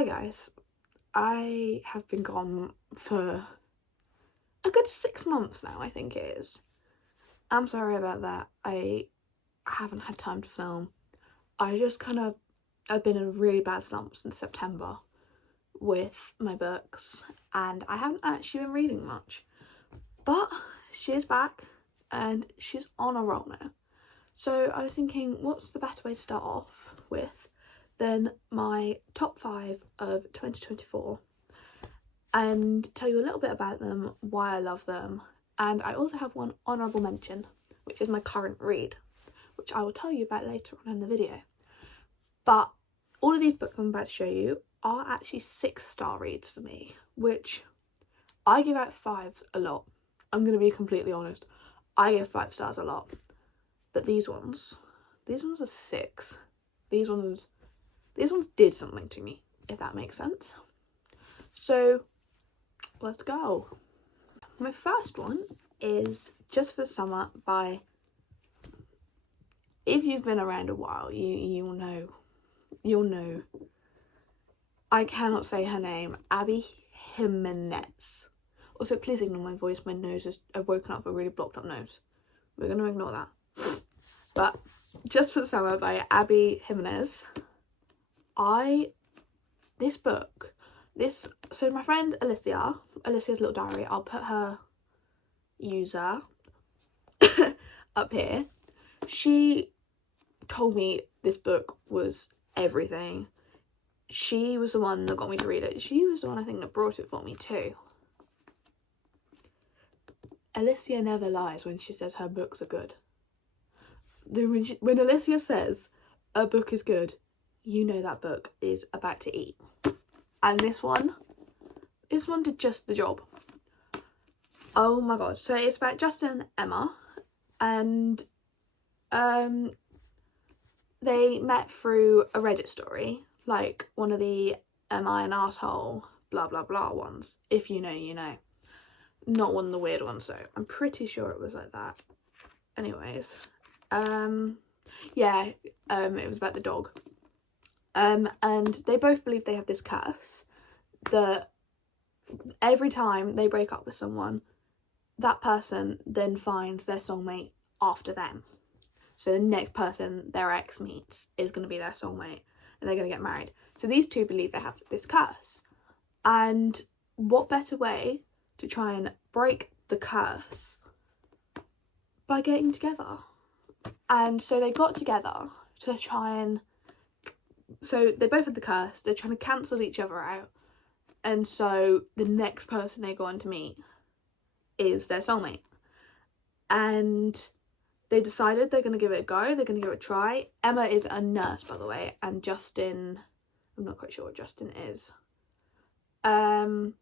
Hi guys, I have been gone for a good 6 months now, I think it is. I'm sorry about that. I haven't had time to film. I've been in a really bad slump since September with my books, and I haven't actually been reading much. But she's back and she's on a roll now. So I was thinking, what's the better way to start off with than my top 5 of 2024 and tell you a little bit about them, why I love them, and I also have one honourable mention, which is my current read, which I will tell you about later on in the video. But all of these books I'm about to show you are actually 6-star reads for me, which I give out 5s a lot. I'm going to be completely honest. I give 5 stars a lot. But these ones are 6. These ones did something to me, if that makes sense. So let's go. My first one is Just for Summer by, if you've been around a while, you'll know. I cannot say her name. Abby Jimenez. Also, please ignore my voice. My nose is, I've woken up with a really blocked up nose. We're going to ignore that. But Just for Summer by Abby Jimenez. So my friend Alicia's little diary, I'll put her user up here. She told me this book was everything. She was the one that got me to read it. She was the one, I think, that brought it for me too. Alicia never lies when she says her books are good. When Alicia says a book is good, you know that book is about to eat. And this one did just the job. Oh my god. So it's about Justin and Emma, and they met through a Reddit story, like one of the am I an arsehole blah blah blah ones. If you know, you know. Not one of the weird ones though. I'm pretty sure it was like that. Anyways. It was about the dog. And they both believe they have this curse that every time they break up with someone, that person then finds their soulmate after them. So the next person their ex meets is going to be their soulmate and they're going to get married. So these two believe they have this curse. And what better way to try and break the curse by getting together? And so they got together to try and... So they both had the curse. They're trying to cancel each other out. And so the next person they go on to meet is their soulmate. And they decided they're going to give it a go. They're going to give it a try. Emma is a nurse, by the way. And Justin... I'm not quite sure what Justin is. So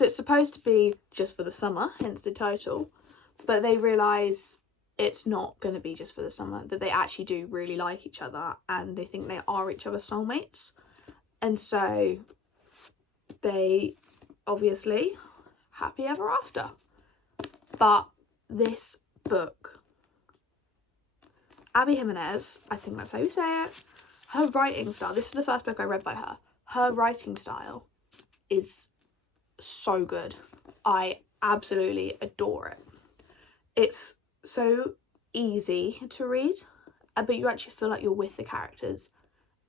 it's supposed to be just for the summer, hence the title. But they realise it's not going to be just for the summer, that they actually do really like each other and they think they are each other's soulmates. And so they obviously happy ever after. But this book, Abby Jimenez, I think that's how you say it, her writing style, this is the first book I read by her, her writing style is so good. I absolutely adore it. It's so easy to read, but you actually feel like you're with the characters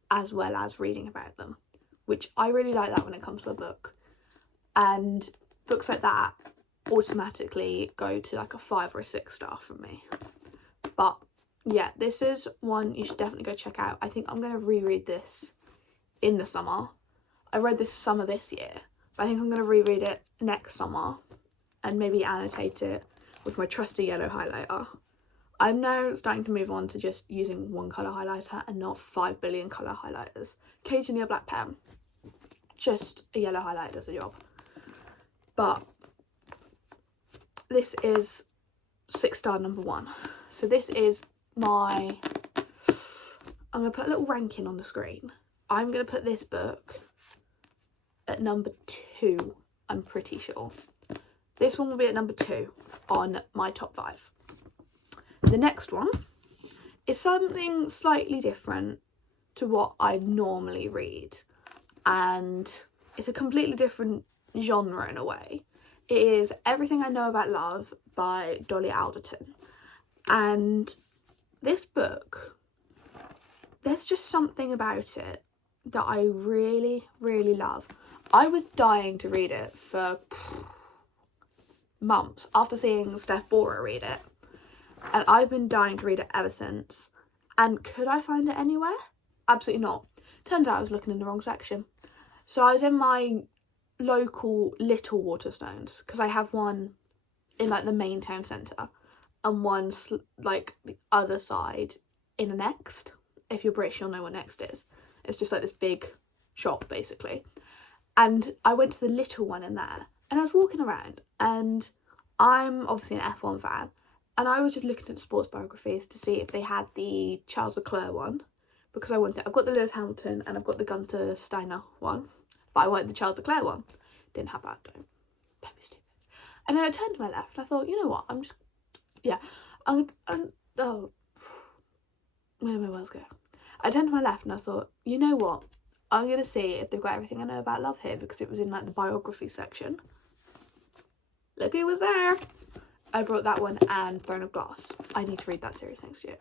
as well as reading about them, which I really like that when it comes to a book. And books like that automatically go to like a 5 or a 6 star from me. But yeah, this is one you should definitely go check out. I think I'm going to reread this in the summer. I read this summer this year, but I think I'm going to reread it next summer and maybe annotate it with my trusty yellow highlighter. I'm now starting to move on to just using one colour highlighter and not 5 billion colour highlighters. Occasionally a black pen. Just a yellow highlighter does the job. But this is 6-star number 1. So this is my... I'm going to put a little ranking on the screen. I'm going to put this book at number 2, I'm pretty sure. This one will be at number 2 on my top 5. The next one is something slightly different to what I normally read, and it's a completely different genre in a way. It is Everything I Know About Love by Dolly Alderton. And this book, there's just something about it that I really, really love. I was dying to read it for months after seeing Steph Bora read it. And I've been dying to read it ever since. And could I find it anywhere? Absolutely not. Turns out I was looking in the wrong section. So I was in my local little Waterstones, because I have one in like the main town centre and one like the other side in a Next. If you're British, you'll know what Next is. It's just like this big shop basically. And I went to the little one in there, and I was walking around, and I'm obviously an F1 fan, and I was just looking at the sports biographies to see if they had the Charles Leclerc one, because I wanted it. I've got the Lewis Hamilton and I've got the Gunter Steiner one, but I wanted the Charles Leclerc one. Didn't have that. Don't be stupid. And then I turned to my left and I thought, you know what? Oh, where did my words go? I turned to my left and I thought, you know what? I'm going to see if they've got Everything I Know About Love here, because it was in like the biography section. Look who was there. I brought that one and Throne of Glass. I need to read that series next year.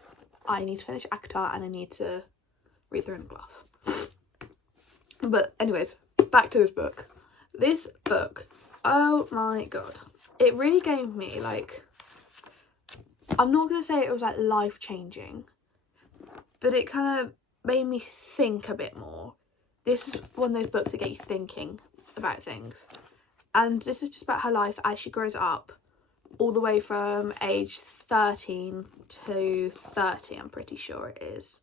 I need to finish ACOTAR and I need to read Throne of Glass. But anyways, back to this book. This book, oh my god. It really gave me like, I'm not going to say it was like life-changing, but it kind of made me think a bit more. This is one of those books that get you thinking about things. And this is just about her life as she grows up, all the way from age 13 to 30, I'm pretty sure it is.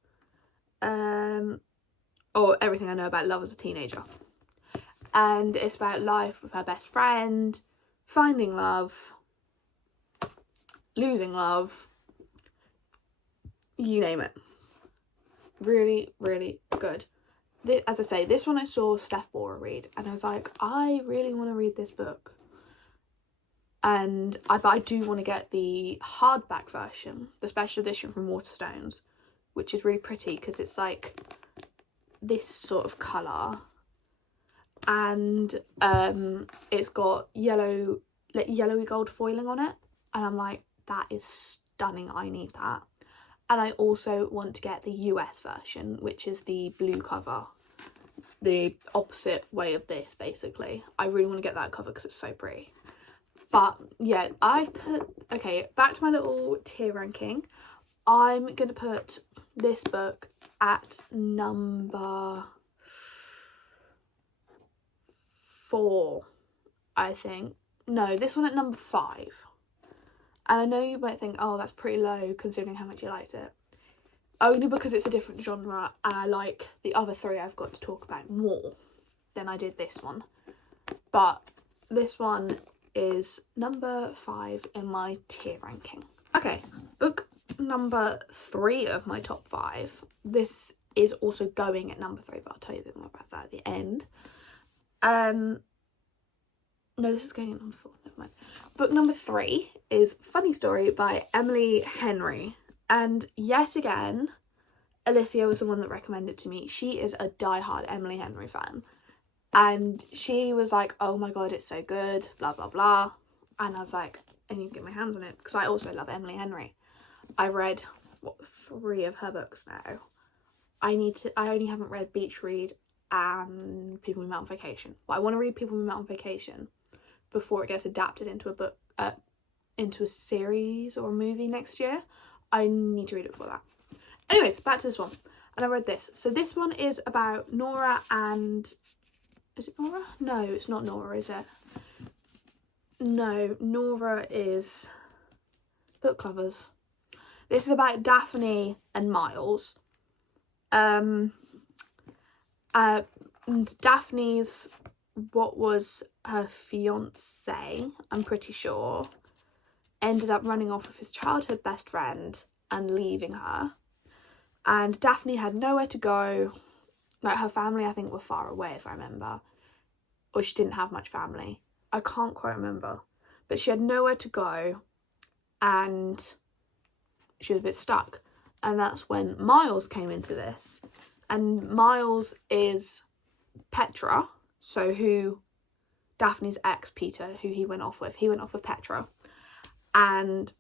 Or Everything I Know About Love as a teenager. And it's about life with her best friend, finding love, losing love, you name it. Really, really good. As I say, this one I saw Steph Bora read, and I was like, I really want to read this book. And I do want to get the hardback version, the special edition from Waterstones, which is really pretty because it's like this sort of colour, and it's got yellowy gold foiling on it, and I'm like, that is stunning, I need that. And I also want to get the US version, which is the blue cover, the opposite way of this basically. I really want to get that cover because it's so pretty. But yeah, okay, back to my little tier ranking. I'm going to put this book at number 4, I think. No, this one at number 5. And I know you might think, oh, that's pretty low considering how much you liked it. Only because it's a different genre and I like the other 3 I've got to talk about more than I did this one. But this one is number 5 in my tier ranking. Okay, book number 3 of my top 5. This is also going at number 3, but I'll tell you a bit more about that at the end. No, this is going at number 4, never mind. Book number 3 is Funny Story by Emily Henry. And yet again, Alicia was the one that recommended it to me. She is a diehard Emily Henry fan. And she was like, oh my god, it's so good, blah, blah, blah. And I was like, I need to get my hands on it because I also love Emily Henry. I read, 3 of her books now. I only haven't read Beach Read and People We Met on Vacation. But I want to read People We Met on Vacation before it gets adapted into a book, into a series or a movie next year. I need to read it before that. Anyways, back to this one. And I read this. So this one is about Nora and... Is it Nora? No, it's not Nora, is it? No, Nora is book lovers. This is about Daphne and Miles. And Daphne's, what was her fiance, I'm pretty sure, ended up running off with his childhood best friend and leaving her. And Daphne had nowhere to go. Like, her family, I think, were far away, if I remember. Or she didn't have much family. I can't quite remember. But she had nowhere to go. And she was a bit stuck. And that's when Miles came into this. and Miles is Petra, so who Daphne's ex, Peter, who he went off with Petra. And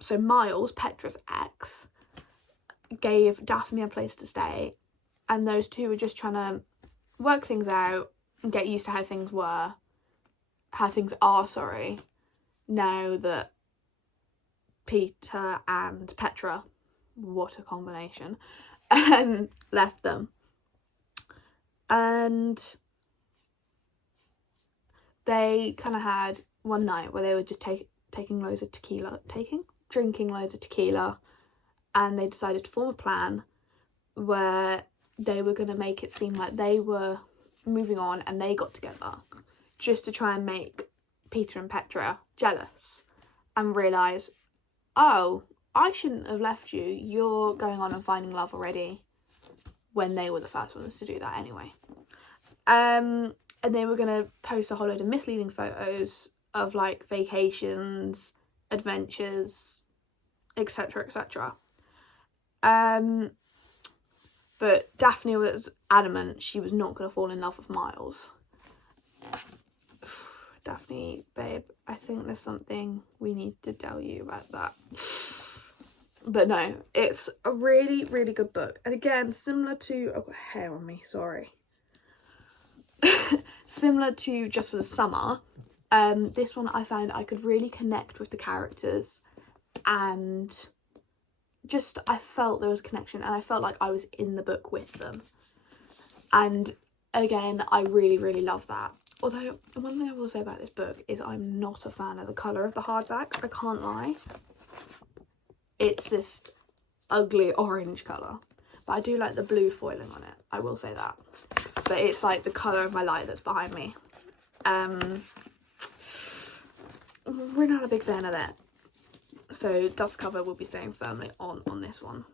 so Miles, Petra's ex, gave Daphne a place to stay, and those two were just trying to work things out and get used to how things are, now that Peter and Petra, what a combination, left them. And they kind of had one night where they were just drinking loads of tequila, and they decided to form a plan where they were going to make it seem like they were moving on and they got together, just to try and make Peter and Petra jealous and realise, oh, I shouldn't have left you, you're going on and finding love already, when they were the first ones to do that anyway. And they were going to post a whole load of misleading photos of like vacations, adventures, etc, etc. But Daphne was adamant she was not going to fall in love with Miles. Daphne, babe, I think there's something we need to tell you about that. But no, it's a really, really good book. And again, similar to... I've got hair on me, sorry. Similar to Just for the Summer, this one I found I could really connect with the characters, and just I felt there was a connection, and I felt like I was in the book with them. And again, I really, really love that. Although, one thing I will say about this book is I'm not a fan of the colour of the hardback, I can't lie. It's this ugly orange colour. But I do like the blue foiling on it, I will say that. But it's like the colour of my light that's behind me. We're not a big fan of that. So dust cover will be staying firmly on this one.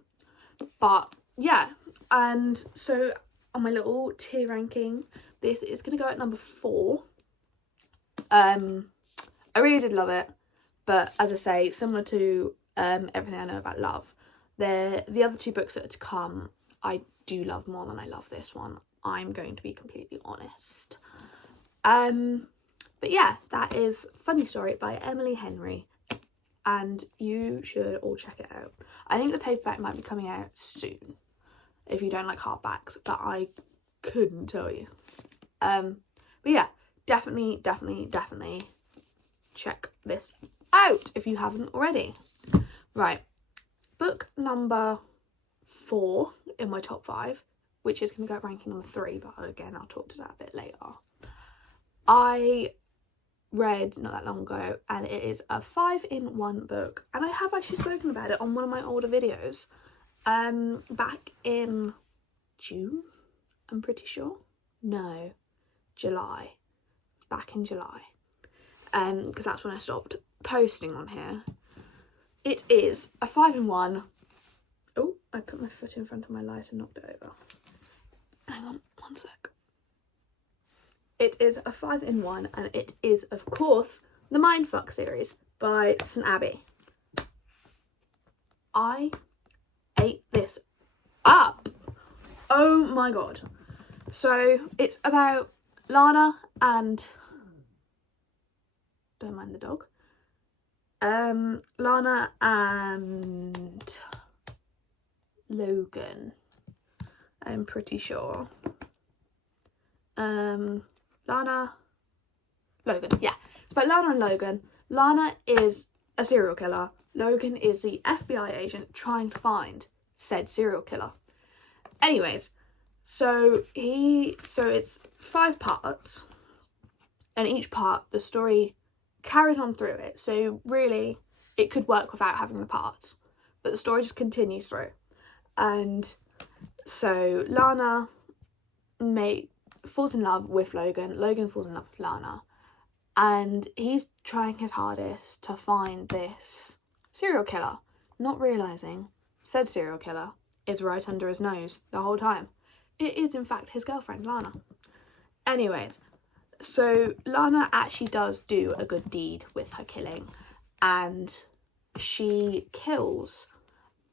But yeah, and so on my little tier ranking, this is going to go at number 4. I really did love it, but as I say, similar to Everything I Know About Love, the other 2 books that are to come, I do love more than I love this one. I'm going to be completely honest. But yeah, that is Funny Story by Emily Henry, and you should all check it out. I think the paperback might be coming out soon, if you don't like hardbacks, but I couldn't tell you. But yeah, definitely check this out if you haven't already. Right, book number 4 in my top 5, which is going to go at ranking number 3, but again, I'll talk to that a bit later. I read not that long ago, and it is a 5-in-1 book, and I have actually spoken about it on one of my older videos, back in June, I'm pretty sure. No, July. Back in July, because that's when I stopped posting on here. It is a 5-in-1. Oh, I put my foot in front of my light and knocked it over. Hang on, one sec. It is a 5-in-1, and it is, of course, the Mindfuck series by St. Abbey. I ate this up. Oh my god. So, it's about Lana and... Don't mind the dog. Lana and Logan, I'm pretty sure. Logan, yeah. It's about Lana and Logan. Lana is a serial killer. Logan is the FBI agent trying to find said serial killer. Anyways, so it's 5 parts, and each part, the story carries on through it. So really, it could work without having the parts, but the story just continues through. And so Lana falls in love with Logan. Logan falls in love with Lana, and he's trying his hardest to find this serial killer, not realising said serial killer is right under his nose the whole time. It is in fact his girlfriend, Lana. Anyways, so Lana actually does do a good deed with her killing, and she kills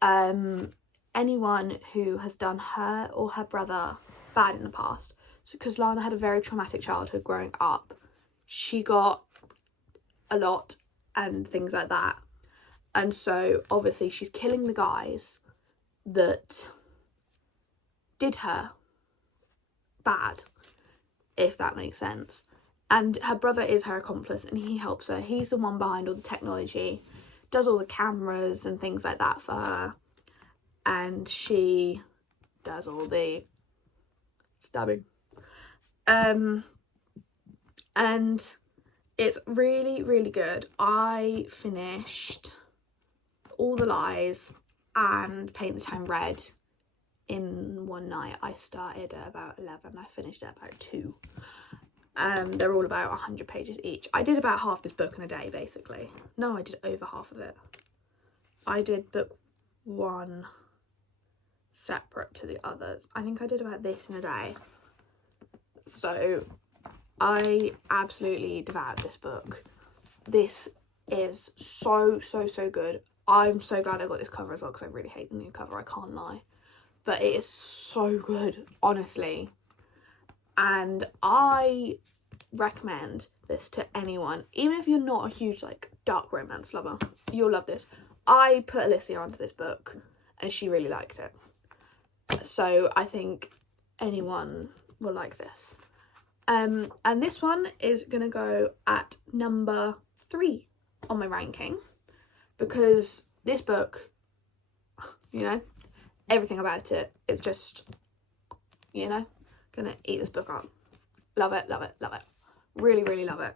a anyone who has done her or her brother bad in the past. So because Lana had a very traumatic childhood growing up, she got a lot and things like that. And so obviously she's killing the guys that did her bad, if that makes sense. And her brother is her accomplice and he helps her. He's the one behind all the technology, does all the cameras and things like that for her. And she does all the stabbing. And it's really, really good. I finished All the Lies and Paint the Town Red in one night. I started at about 11. I finished at about 2. They're all about 100 pages each. I did about half this book in a day, basically. No, I did over half of it. I did book 1 separate to the others. I think I did about this in a day. So I absolutely devoured this book. This is so good. I'm so glad I got this cover as well, because I really hate the new cover, I can't lie. But it is so good, honestly. And I recommend this to anyone, even if you're not a huge like dark romance lover. You'll love this. I put Alicia onto this book and she really liked it, so I think anyone will like this. And this one is gonna go at number 3 on my ranking, because this book, you know, everything about it is just, you know, gonna eat this book up. Love it, love it, love it. Really, really love it.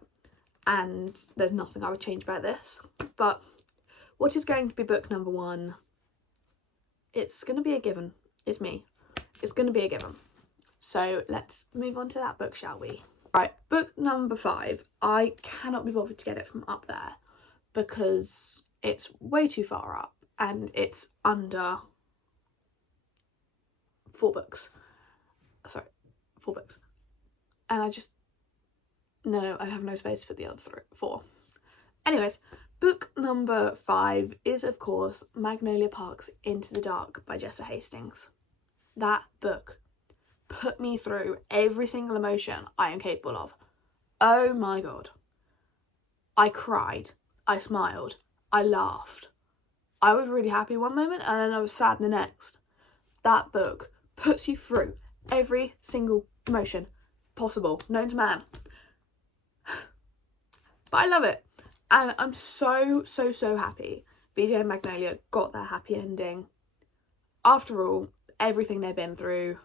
And there's nothing I would change about this. But what is going to be book number 1? It's gonna be a given. It's me. It's gonna be a given. So let's move on to that book, shall we? Right, book number 5. I cannot be bothered to get it from up there because it's way too far up and it's under 4 books. Sorry, 4 books. And I have no space to put the other 4. Anyways, book number 5 is, of course, Magnolia Park's Into the Dark by Jessa Hastings. That book put me through every single emotion I am capable of. Oh my god. I cried. I smiled. I laughed. I was really happy one moment and then I was sad the next. That book puts you through every single emotion possible, known to man. But I love it. And I'm so happy BJ and Magnolia got their happy ending. After all, everything they've been through,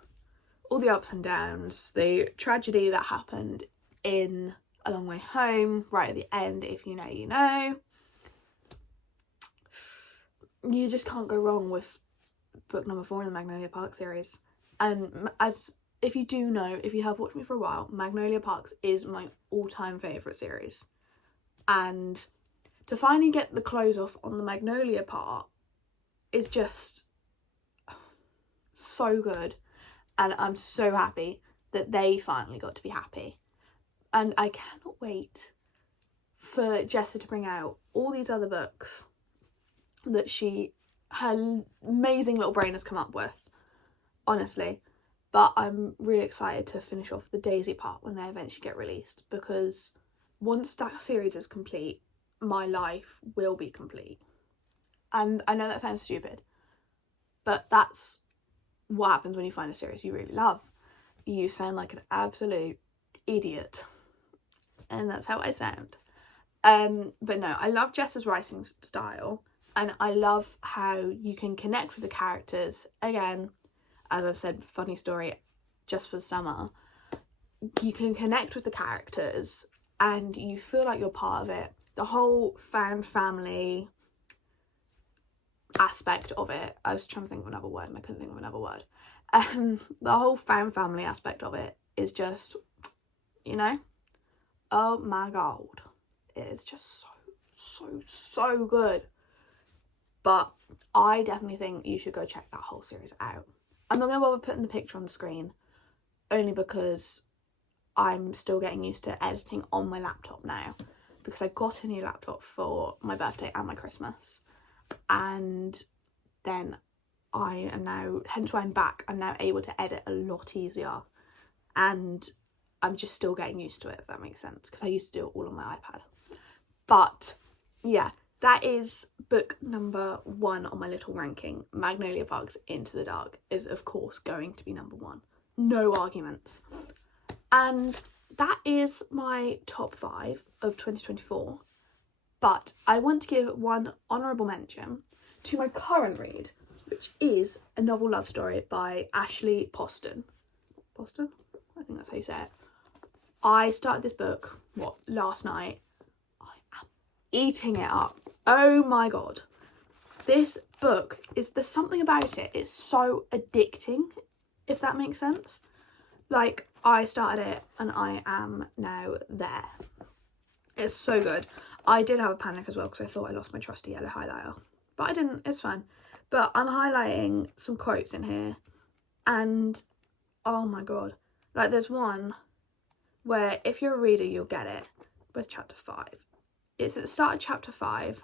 all the ups and downs, the tragedy that happened in A Long Way Home, right at the end, if you know, you know. You just can't go wrong with book number 4 in the Magnolia Park series. And as if you do know, if you have watched me for a while, Magnolia Park is my all-time favourite series. And to finally get the close off on the Magnolia part is just so good. And I'm so happy that they finally got to be happy. And I cannot wait for Jessa to bring out all these other books that her amazing little brain has come up with, honestly. But I'm really excited to finish off the Daisy part when they eventually get released, because once that series is complete, my life will be complete. And I know that sounds stupid, but that's what happens when you find a series you really love. You sound like an absolute idiot. And that's how I sound. But no, I love Jessa's writing style. And I love how you can connect with the characters. Again, as I've said, funny story, just for summer. You can connect with the characters and you feel like you're part of it. The whole found family aspect of it. I was trying to think of another word and I couldn't think of another word. The whole found family aspect of it is just, you know, oh my god. It is just so good. But I definitely think you should go check that whole series out. I'm not going to bother putting the picture on the screen, only because I'm still getting used to editing on my laptop now, because I got a new laptop for my birthday and my Christmas, and then I am now, hence why I'm back, I'm now able to edit a lot easier, and I'm just still getting used to it, if that makes sense, because I used to do it all on my iPad. But yeah, that is book number 1 on my little ranking. Magnolia Bugs Into the Dark is of course going to be number 1. No arguments. And that is my top 5 of 2024. But I want to give one honourable mention to my current read, which is a novel love story by Ashley Poston. Poston? I think that's how you say it. I started this book, last night. I am eating it up. Oh my god. This book, there's something about it. It's so addicting, if that makes sense. Like, I started it and I am now there. It's so good. I did have a panic as well because I thought I lost my trusty yellow highlighter. But I didn't, it's fine. But I'm highlighting some quotes in here. And, oh my god. Like, there's one where if you're a reader, you'll get it. Where's chapter 5? It's at the start of chapter 5,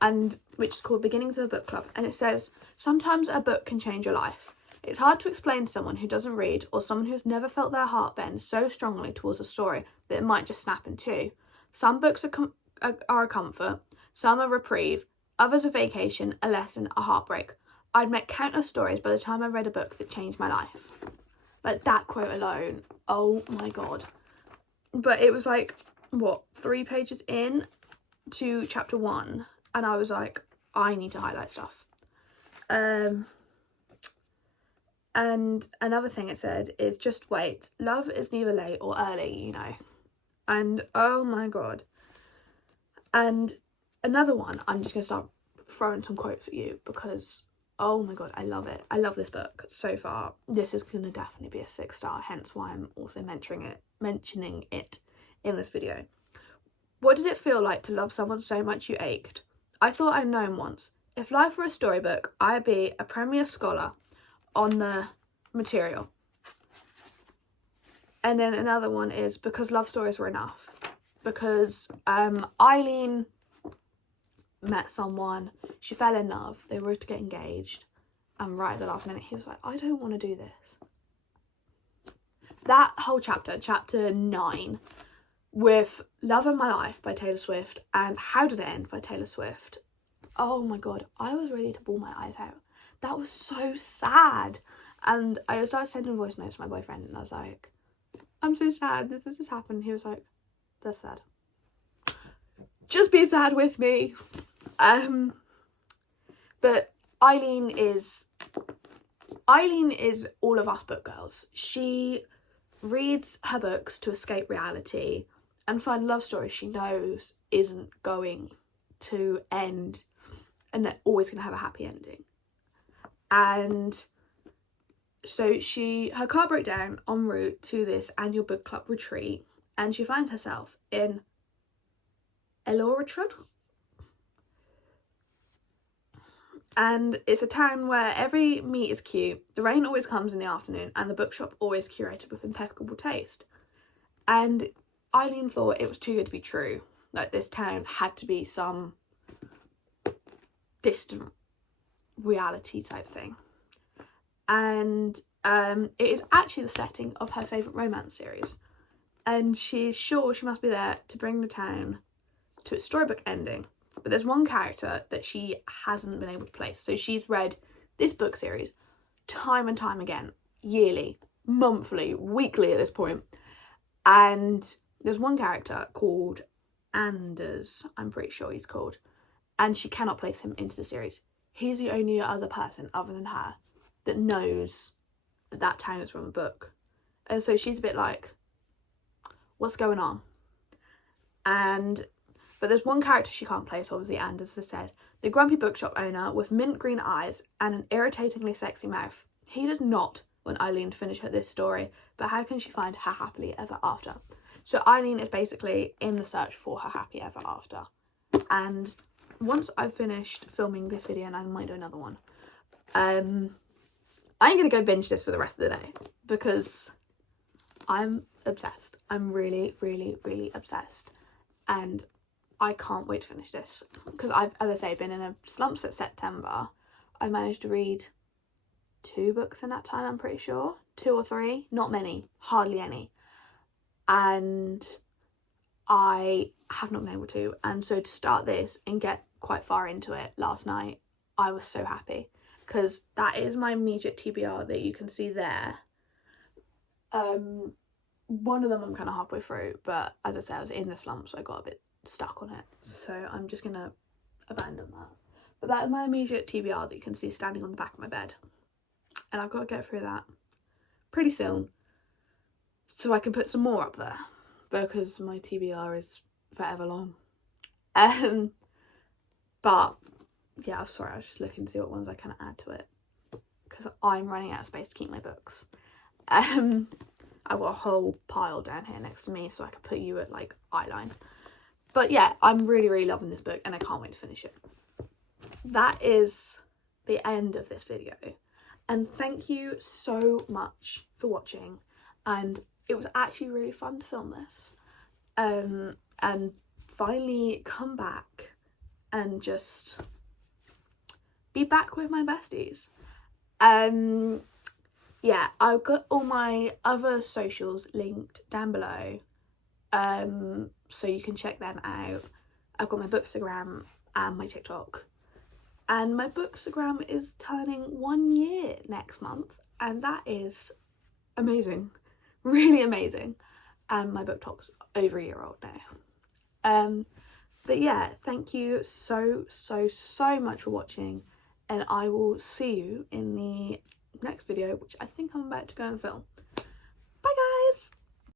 and which is called Beginnings of a Book Club. And it says, sometimes a book can change your life. It's hard to explain to someone who doesn't read, or someone who's never felt their heart bend so strongly towards a story that it might just snap in two. Some books are a comfort, some a reprieve, others a vacation, a lesson, a heartbreak. I'd met countless stories by the time I read a book that changed my life. Like, that quote alone, oh my god. But it was like, 3 pages in to chapter 1, and I was like, I need to highlight stuff. And another thing it said is, just wait, love is neither late or early, you know. And oh my god. And another one, I'm just going to start throwing some quotes at you because, oh my god, I love it. I love this book so far. This is going to definitely be a 6-star, hence why I'm also mentioning it in this video. What did it feel like to love someone so much you ached? I thought I'd known once. If life were a storybook, I'd be a premier scholar on the material. And then another one is because love stories were enough. Because Eileen met someone, she fell in love, they were to get engaged, and right at the last minute he was like, I don't want to do this. That whole chapter, chapter 9, with Love of My Life by Taylor Swift and How Did It End by Taylor Swift. Oh my god, I was ready to bawl my eyes out. That was so sad. And I started sending voice notes to my boyfriend and I was like, I'm so sad that this has happened. He was like, that's sad. Just be sad with me. But Eileen is all of us book girls. She reads her books to escape reality and find love stories she knows isn't going to end and they're always going to have a happy ending. And so her car broke down en route to this annual book club retreat and she finds herself in Elorotron. And it's a town where every meet is cute, the rain always comes in the afternoon, and the bookshop always curated with impeccable taste. And Eileen thought it was too good to be true. Like, this town had to be some distant reality type thing. And it is actually the setting of her favourite romance series. And she's sure she must be there to bring the town to its storybook ending. But there's one character that she hasn't been able to place. So she's read this book series time and time again, yearly, monthly, weekly at this point. And there's one character called Anders, I'm pretty sure he's called. And she cannot place him into the series. He's the only other person other than her that knows that that town is from a book. And so she's a bit like, what's going on? But there's one character she can't place, obviously, Anders has said. The grumpy bookshop owner with mint green eyes and an irritatingly sexy mouth. He does not want Eileen to finish this story, but how can she find her happily ever after? So Eileen is basically in the search for her happy ever after. And once I've finished filming this video, and I might do another one, I'm going to go binge this for the rest of the day because I'm obsessed. I'm really, really, really obsessed. And I can't wait to finish this because I've, as I say, been in a slump since September. I managed to read 2 books in that time, I'm pretty sure. 2 or 3, not many, hardly any. And I have not been able to. And so to start this and get quite far into it last night, I was so happy, because that is my immediate TBR that you can see there. One of them I'm kind of halfway through, but as I said, I was in the slump, so I got a bit stuck on it. So I'm just gonna abandon that. But that is my immediate TBR that you can see standing on the back of my bed. And I've got to get through that pretty soon, so I can put some more up there, because my TBR is forever long. But yeah, sorry, I was just looking to see what ones I can add to it, because I'm running out of space to keep my books. I've got a whole pile down here next to me, so I can put you at like eye line. But yeah, I'm really, really loving this book, and I can't wait to finish it. That is the end of this video, and thank you so much for watching. And it was actually really fun to film this, and finally come back and just be back with my besties. Yeah, I've got all my other socials linked down below, so you can check them out. I've got my Bookstagram and my TikTok, and my Bookstagram is turning 1 year next month, and that is amazing, really amazing. And my BookTok's over a year old now. But yeah, thank you so much for watching, and I will see you in the next video, which I think I'm about to go and film. Bye guys!